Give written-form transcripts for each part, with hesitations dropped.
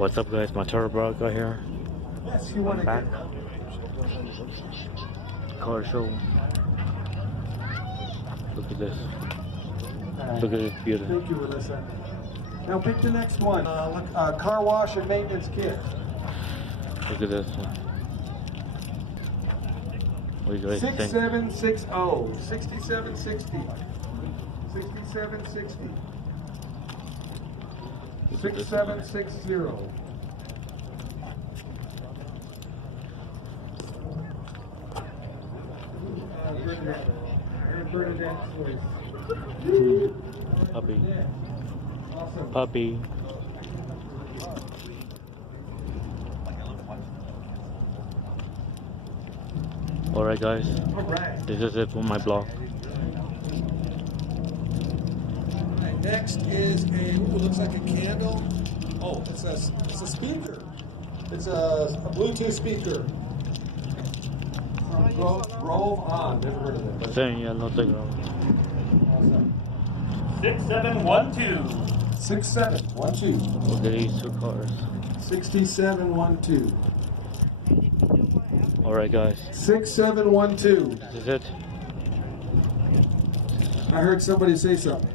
What's up, guys? Matata Baraka here. Yes, you want to Back. Car show. Look at this. Look at this beauty. Thank you, Alyssa. Now pick the next one. Car wash and maintenance kit. Look at this one. What do you guys think? 6760, 6760, 6760, 6760. Puppy. Awesome. Puppy. Alright, guys. Alright. This is it for my blog. Alright, next is a, ooh, looks like a candle. Oh, it's a speaker. It's a Bluetooth speaker. Rove on. Never heard of it. Saying, yeah, no thing wrong. Awesome. 6712. 6712. Look at these two cars. 6712. Alright, guys. 6712. This is it. I heard somebody say something.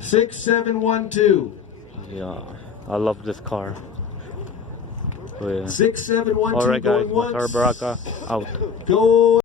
6712. Yeah, I love this car. Oh, yeah. 6712 Alright, guys. going once. Matata Baraka out. Go.